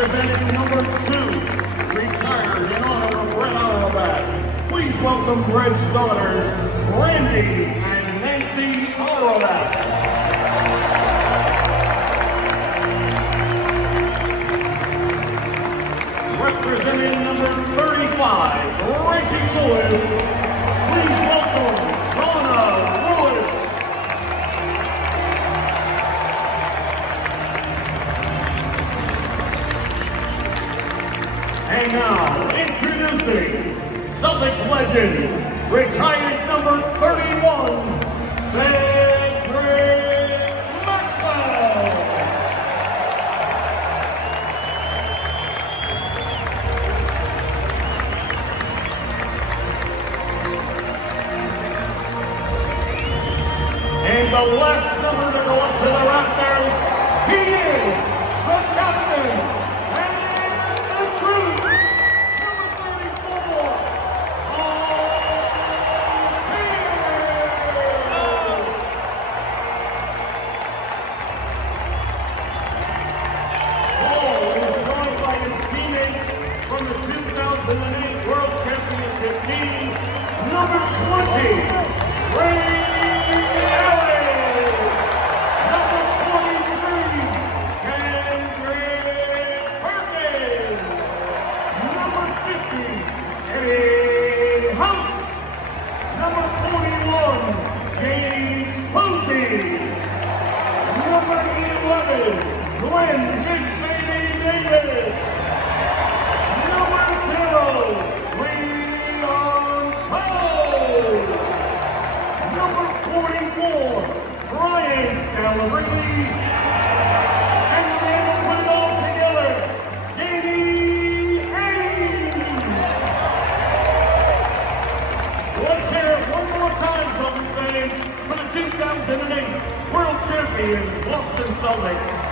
Representing number 2, retired in honor of Red Auerbach. Please welcome Red's daughters, Randy and Nancy Auerbach. Representing number 35, Reggie Lewis, please welcome Donna Lewis. And now, introducing Celtics legend, retired number 31, Cedric Maxwell. And the last number to go up to the rafters, he is the captain. From the 2008 World Championship team, number 20, Ray Allen. Number 43, Kendrick Perkins. Number 50, Eddie House. Number 41, James Posey. Number 11, Glenn Big Baby Davis. Number 44, Brian Scalabrine, and then put it all together, Danny Haynes. Let's hear it one more time, Celtics fans, for the 2008 World Champion Boston Celtics.